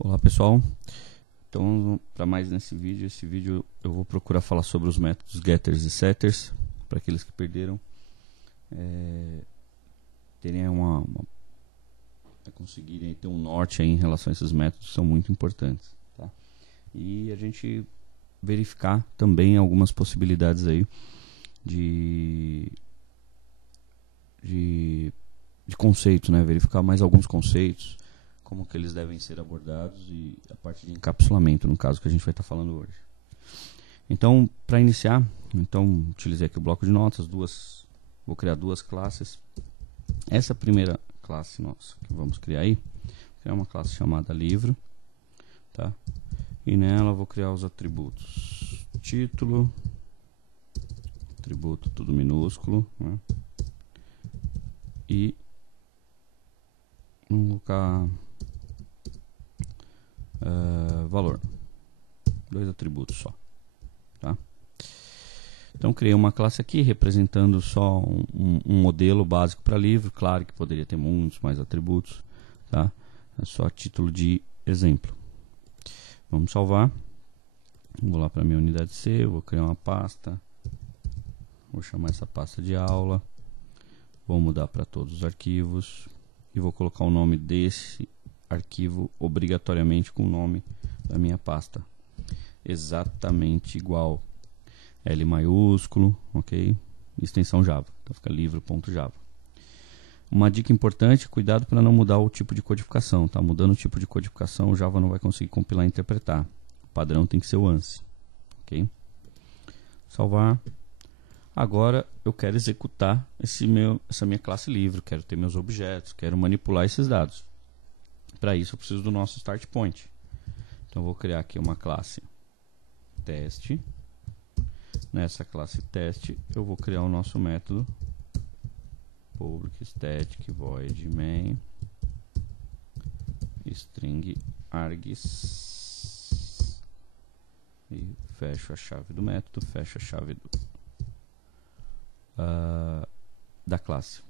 Olá pessoal, então para mais nesse vídeo, eu vou procurar falar sobre os métodos getters e setters, para aqueles que perderam, terem conseguirem ter um norte aí em relação a esses métodos, são muito importantes, tá? E a gente verificar também algumas possibilidades aí de conceitos, né? Verificar mais alguns conceitos, como que eles devem ser abordados e a parte de encapsulamento, no caso que a gente vai estar falando hoje. Então, para iniciar, utilizei aqui o bloco de notas, vou criar duas classes. Essa primeira classe nossa que vamos criar aí, é uma classe chamada livro, tá? E nela vou criar os atributos título, atributo tudo minúsculo, né? E vamos colocar valor, dois atributos só, tá? Então criei uma classe aqui representando só um modelo básico para livro. Claro que poderia ter muitos mais atributos, tá? É só a título de exemplo. Vamos salvar. Vou lá para minha unidade C, vou criar uma pasta, vou chamar essa pasta de aula, vou mudar para todos os arquivos e vou colocar o nome desse arquivo obrigatoriamente com o nome da minha pasta, exatamente igual, L maiúsculo, ok? Extensão Java, então fica livro.java. Uma dica importante, cuidado para não mudar o tipo de codificação, tá? Mudando o tipo de codificação, o Java não vai conseguir compilar e interpretar. O padrão tem que ser o ANSI, ok? Salvar. Agora eu quero executar essa minha classe livro, quero ter meus objetos, quero manipular esses dados. Para isso eu preciso do nosso start point. Então eu vou criar aqui uma classe teste. Nessa classe teste eu vou criar o nosso método public static void main string args e fecho a chave do método, fecho a chave da classe.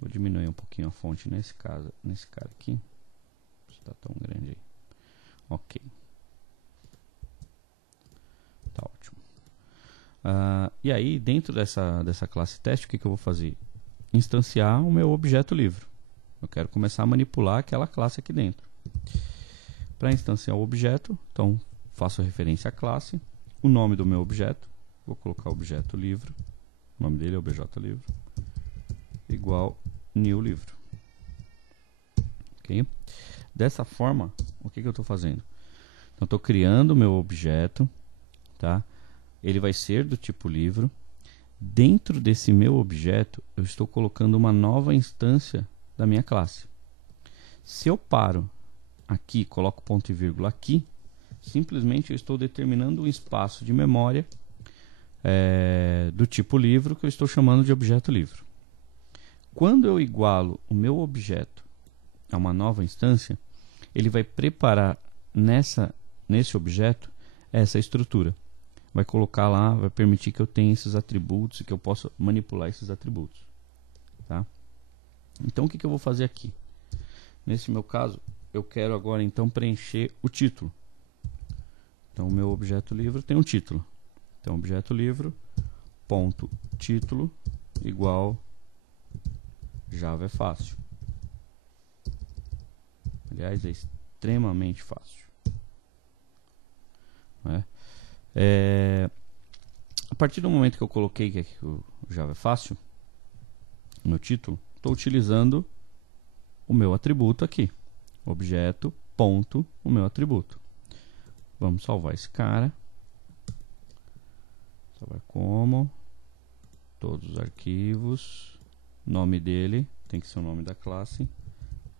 Vou diminuir um pouquinho a fonte nesse cara aqui. Está tão grande aí. Ok. Tá ótimo. E aí, dentro dessa classe teste, o que eu vou fazer? Instanciar o meu objeto livro. Eu quero começar a manipular aquela classe aqui dentro. Para instanciar o objeto, então faço referência à classe, o nome do meu objeto, vou colocar objeto livro, o nome dele é obj livro, igual new livro. Ok? Dessa forma, o que eu estou fazendo? Então, estou criando o meu objeto, tá? Ele vai ser do tipo livro. Dentro desse meu objeto, eu estou colocando uma nova instância da minha classe. Se eu paro aqui, coloco ponto e vírgula aqui, simplesmente eu estou determinando um espaço de memória do tipo livro que eu estou chamando de objeto livro. Quando eu igualo o meu objeto a uma nova instância, ele vai preparar nesse objeto essa estrutura. Vai colocar lá, vai permitir que eu tenha esses atributos e que eu possa manipular esses atributos. Tá? Então o que eu vou fazer aqui? Nesse meu caso, eu quero agora então preencher o título. Então o meu objeto livro tem um título. Então objeto livro ponto título igual Java é fácil. Aliás, é extremamente fácil. A partir do momento que eu coloquei que o Java é fácil, no título, estou utilizando o meu atributo aqui. Objeto, ponto, o meu atributo. Vamos salvar esse cara. Salvar como todos os arquivos. Nome dele tem que ser o nome da classe.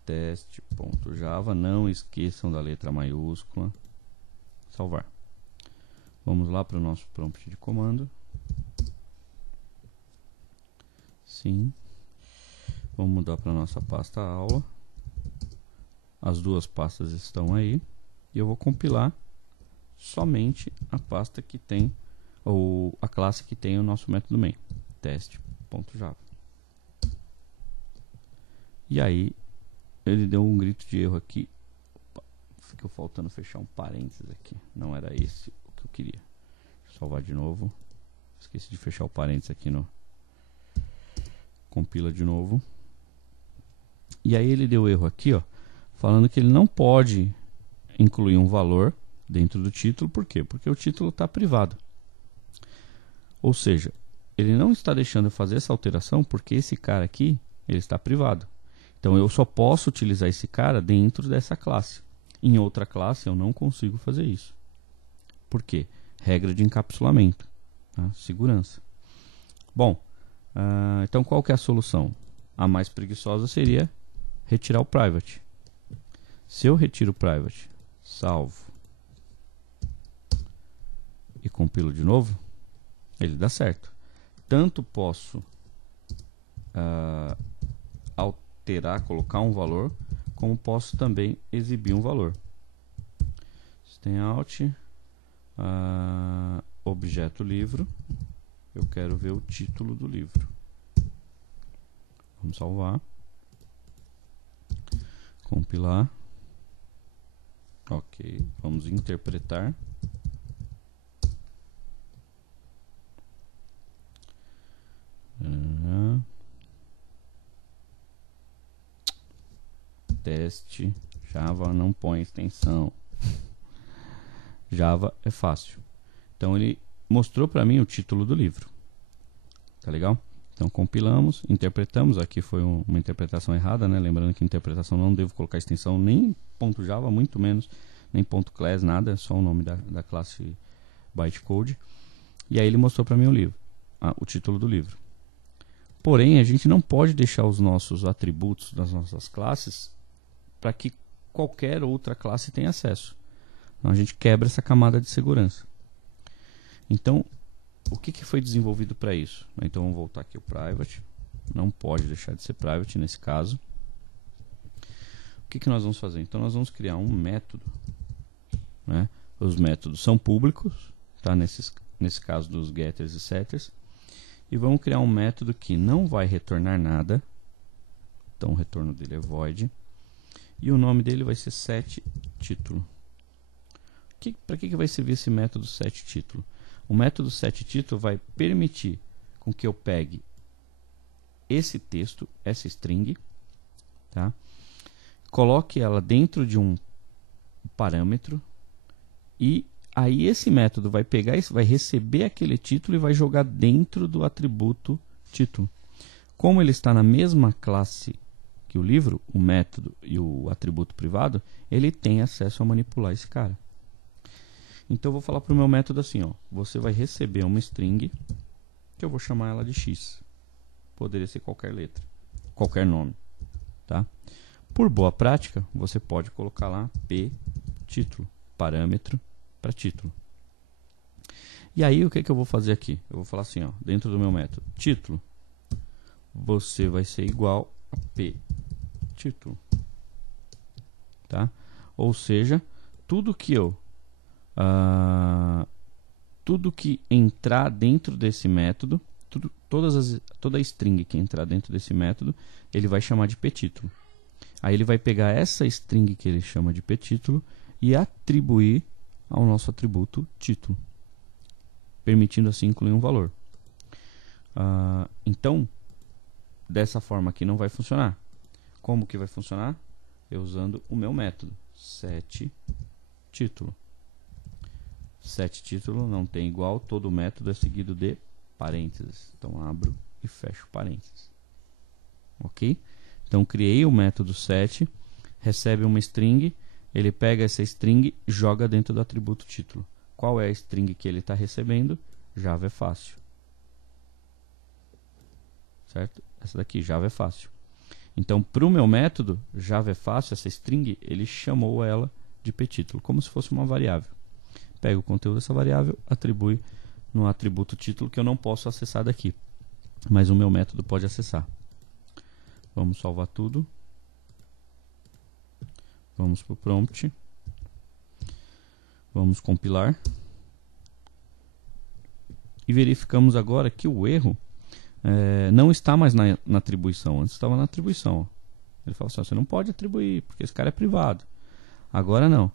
Teste.java. Não esqueçam da letra maiúscula. Salvar. Vamos lá para o nosso prompt de comando. Sim. Vamos mudar para a nossa pasta aula. As duas pastas estão aí. E eu vou compilar somente a pasta que tem, ou a classe que tem o nosso método main. Teste.java. E aí, ele deu um grito de erro aqui. Opa, ficou faltando fechar um parênteses aqui. Não era esse o que eu queria. Deixa eu salvar de novo. Esqueci de fechar o parênteses aqui no... Compila de novo. E aí ele deu erro aqui, ó, falando que ele não pode incluir um valor dentro do título. Por quê? Porque o título está privado. Ou seja, ele não está deixando eu fazer essa alteração porque esse cara aqui, ele está privado. Então eu só posso utilizar esse cara dentro dessa classe. Em outra classe eu não consigo fazer isso. Por quê? Regra de encapsulamento, tá? Segurança. Bom, então qual que é a solução? A mais preguiçosa seria retirar o private. Se eu retiro o private, salvo e compilo de novo, ele dá certo. Tanto posso alterar, colocar um valor, como posso também exibir um valor. Systemout, objeto livro. Eu quero ver o título do livro. Vamos salvar. Compilar. Ok, vamos interpretar. Teste. Java não põe extensão. Java é fácil. Então ele mostrou para mim o título do livro. Tá legal? Então compilamos, interpretamos. Aqui foi uma interpretação errada, né? Lembrando que interpretação não devo colocar extensão nem .java, muito menos, nem .class, nada, é só o nome da classe bytecode. E aí ele mostrou para mim o livro, o título do livro. Porém, a gente não pode deixar os nossos atributos das nossas classes para que qualquer outra classe tenha acesso. Então a gente quebra essa camada de segurança. Então, o que foi desenvolvido para isso? Então vamos voltar aqui o private. Não pode deixar de ser private nesse caso. O que nós vamos fazer? Então nós vamos criar um método, né? Os métodos são públicos, tá? Nesse caso dos getters e setters. E vamos criar um método que não vai retornar nada. Então o retorno dele é void. E o nome dele vai ser setTítulo. Para que vai servir esse método setTítulo? O método setTítulo vai permitir com que eu pegue esse texto, essa string, tá? Coloque ela dentro de um parâmetro e aí esse método vai pegar isso, vai receber aquele título e vai jogar dentro do atributo título. Como ele está na mesma classe que o livro, o método e o atributo privado, ele tem acesso a manipular esse cara. Então eu vou falar para o meu método assim, ó, você vai receber uma string que eu vou chamar ela de x. Poderia ser qualquer letra, qualquer nome, tá? Por boa prática, você pode colocar lá p título, parâmetro para título. E aí o que eu vou fazer aqui? Eu vou falar assim, ó, dentro do meu método título, você vai ser igual a p título, tá? Ou seja, tudo que entrar dentro desse método, toda a string que entrar dentro desse método, ele vai chamar de ptítulo. Aí ele vai pegar essa string que ele chama de ptítulo e atribuir ao nosso atributo título, permitindo assim incluir um valor. Então, dessa forma aqui não vai funcionar. Como que vai funcionar? Eu usando o meu método setTítulo. SetTítulo não tem igual, todo método é seguido de parênteses. Então abro e fecho parênteses. Ok? Então criei o método set, recebe uma string, ele pega essa string e joga dentro do atributo título. Qual é a string que ele está recebendo? Java é fácil. Certo? Essa daqui, Java é fácil. Então, para o meu método, Java é fácil, essa string, ele chamou ela de ptítulo, como se fosse uma variável. Pega o conteúdo dessa variável, atribui no atributo título que eu não posso acessar daqui, mas o meu método pode acessar. Vamos salvar tudo. Vamos para o prompt. Vamos compilar. E verificamos agora que o erro não está mais na atribuição. Antes estava na atribuição. Ó. Ele fala assim, você não pode atribuir, porque esse cara é privado. Agora não.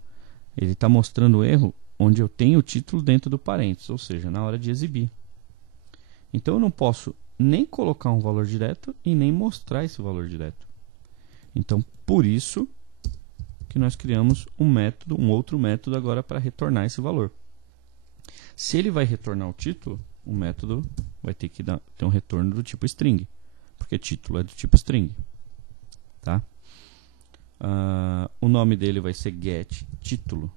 Ele está mostrando o erro onde eu tenho o título dentro do parênteses, ou seja, na hora de exibir. Então eu não posso nem colocar um valor direto e nem mostrar esse valor direto. Então, por isso que nós criamos um outro método agora para retornar esse valor. Se ele vai retornar o título, o método vai ter que ter um retorno do tipo string, porque título é do tipo string. Tá? O nome dele vai ser getTítulo.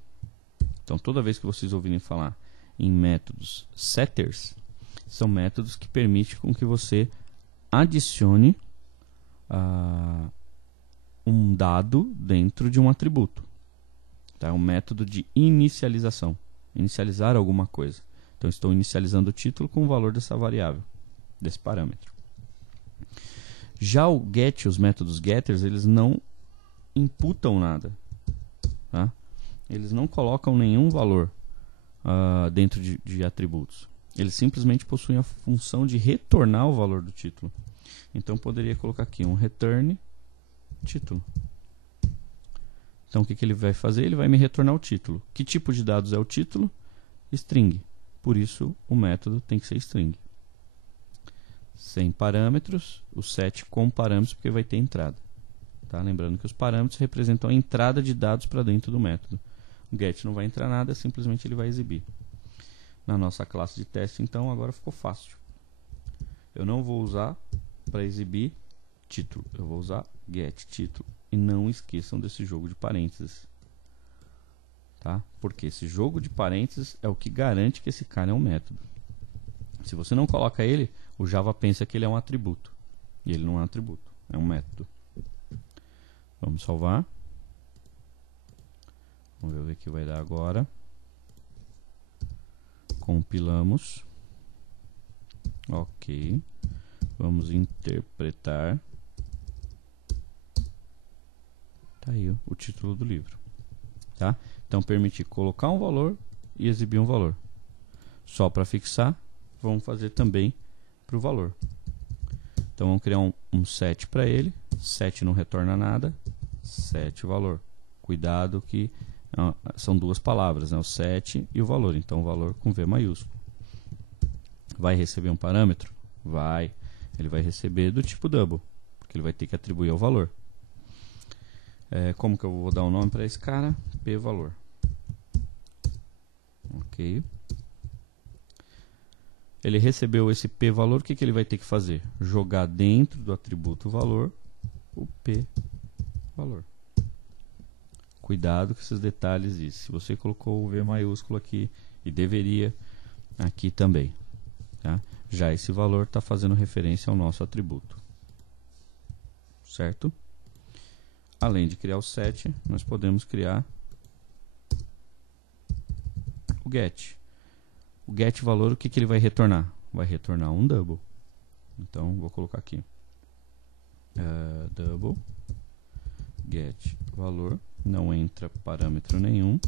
Então, toda vez que vocês ouvirem falar em métodos setters, são métodos que permitem com que você adicione um dado dentro de um atributo. Tá? É um método de inicialização. Inicializar alguma coisa. Então, estou inicializando o título com o valor dessa variável, desse parâmetro. Já o get, os métodos getters, eles não imputam nada. Tá? Eles não colocam nenhum valor dentro de atributos. Eles simplesmente possuem a função de retornar o valor do título. Então, poderia colocar aqui um return título. Então, o que ele vai fazer? Ele vai me retornar o título. Que tipo de dados é o título? String. Por isso, o método tem que ser string. Sem parâmetros, o set com parâmetros, porque vai ter entrada. Tá? Lembrando que os parâmetros representam a entrada de dados para dentro do método. O get não vai entrar nada, simplesmente ele vai exibir. Na nossa classe de teste, então, agora ficou fácil. Eu não vou usar para exibir título. Eu vou usar getTítulo. E não esqueçam desse jogo de parênteses. Tá? Porque esse jogo de parênteses é o que garante que esse cara é um método. Se você não coloca ele, o Java pensa que ele é um atributo. E ele não é um atributo, é um método. Vamos salvar. Vamos ver o que vai dar agora. Compilamos. Ok. Vamos interpretar. Tá aí o título do livro. Tá? Então, permitir colocar um valor e exibir um valor. Só para fixar, vamos fazer também para o valor. Então, vamos criar um set para ele. Set não retorna nada. Set valor. Cuidado que são duas palavras, né? O set e o valor. Então, o valor com V maiúsculo. Vai receber um parâmetro? Vai. Ele vai receber do tipo double, porque ele vai ter que atribuir ao valor. Como que eu vou dar um nome para esse cara? P-valor. Ok. Ele recebeu esse P-valor, o que ele vai ter que fazer? Jogar dentro do atributo valor o P-valor. Cuidado com esses detalhes. Se você colocou o V maiúsculo aqui, e deveria aqui também. Tá? Já esse valor está fazendo referência ao nosso atributo. Certo? Além de criar o set, nós podemos criar o get. O get valor, o que ele vai retornar? Vai retornar um double. Então, vou colocar aqui. Double get valor. Não entra parâmetro nenhum.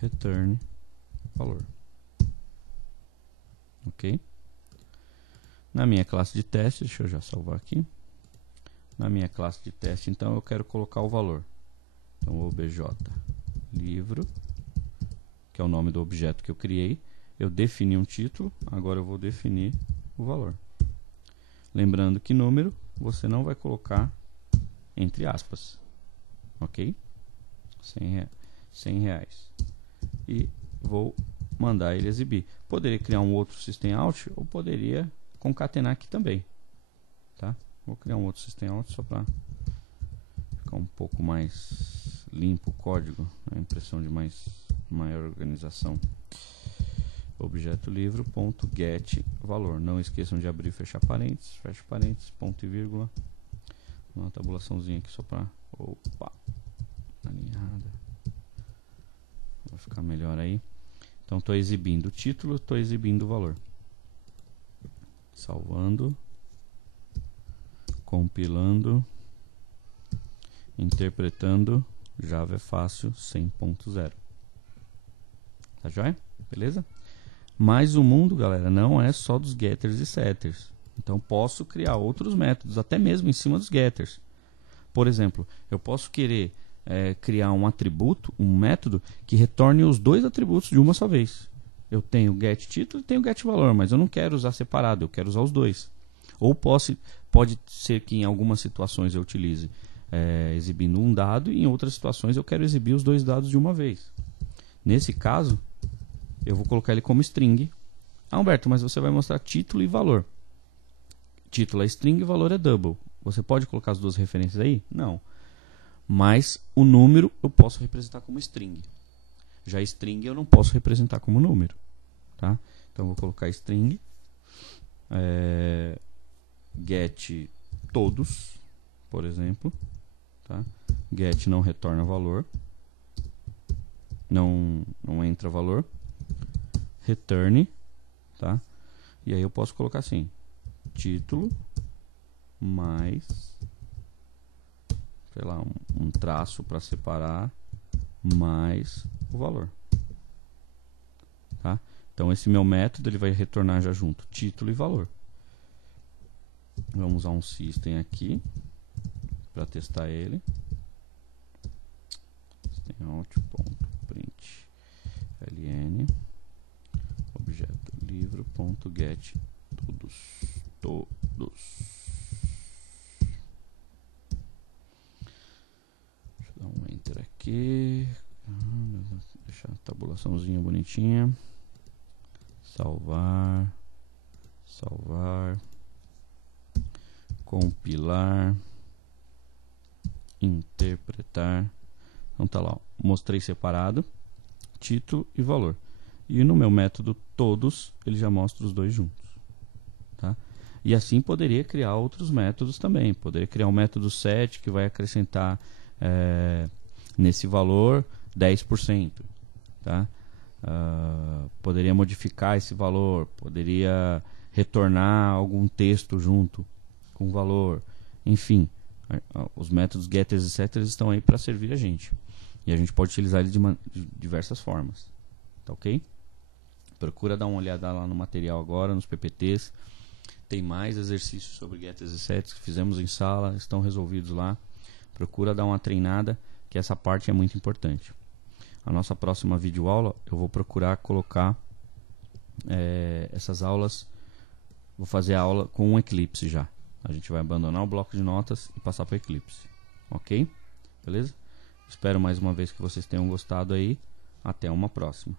Return valor. Ok? Na minha classe de teste, deixa eu já salvar aqui. Na minha classe de teste, então, eu quero colocar o valor. Então, obj livro, que é o nome do objeto que eu criei. Eu defini um título, agora eu vou definir o valor. Lembrando que número você não vai colocar entre aspas. Ok? 100 reais. E vou mandar ele exibir. Poderia criar um outro system out ou poderia concatenar aqui também. Tá? Vou criar um outro system out só para ficar um pouco mais limpo o código, a impressão de maior organização. Objeto livro ponto get valor. Não esqueçam de abrir e fechar parênteses, fecha parênteses, ponto e vírgula. Uma tabulaçãozinha aqui só para alinhada. Vai ficar melhor aí. Então estou exibindo o título, estou exibindo o valor. Salvando. Compilando. Interpretando. Java é fácil 100.0. Tá joia? Beleza? Mas o mundo, galera, não é só dos getters e setters. Então posso criar outros métodos, até mesmo em cima dos getters. Por exemplo, eu posso querer criar um atributo, um método que retorne os dois atributos de uma só vez. Eu tenho get título e tenho get valor, mas eu não quero usar separado, eu quero usar os dois. Ou pode ser que em algumas situações eu utilize exibindo um dado e em outras situações eu quero exibir os dois dados de uma vez. Nesse caso, eu vou colocar ele como string. Ah, Humberto, mas você vai mostrar título e valor. Título é string e valor é double. Você pode colocar as duas referências aí? Não. Mas o número eu posso representar como string. Já string eu não posso representar como número. Tá? Então eu vou colocar string get todos, por exemplo. Tá? Get não retorna valor. Não entra valor. Return. Tá? E aí eu posso colocar assim: título mais, sei lá, um traço para separar, mais o valor. Tá? Então esse meu método ele vai retornar já junto título e valor. Vamos usar um system aqui para testar ele. System.out.println objeto livro.get todos. Deixa eu dar um enter aqui. Deixar a tabulaçãozinha bonitinha. Salvar. Compilar. Interpretar. Então tá lá, ó. Mostrei separado título e valor. E no meu método todos, ele já mostra os dois juntos. Tá? E assim poderia criar outros métodos também. Poderia criar um método set que vai acrescentar nesse valor 10%. Tá? Poderia modificar esse valor. Poderia retornar algum texto junto com o valor. Enfim, os métodos getters e setters estão aí para servir a gente. E a gente pode utilizar eles de diversas formas. Tá ok? Procura dar uma olhada lá no material agora, nos PPTs. Tem mais exercícios sobre getters e setters que fizemos em sala, estão resolvidos lá. Procura dar uma treinada, que essa parte é muito importante. A nossa próxima videoaula, eu vou procurar colocar essas aulas. Vou fazer a aula com um Eclipse já. A gente vai abandonar o bloco de notas e passar para o Eclipse. Ok? Beleza? Espero mais uma vez que vocês tenham gostado aí. Até uma próxima.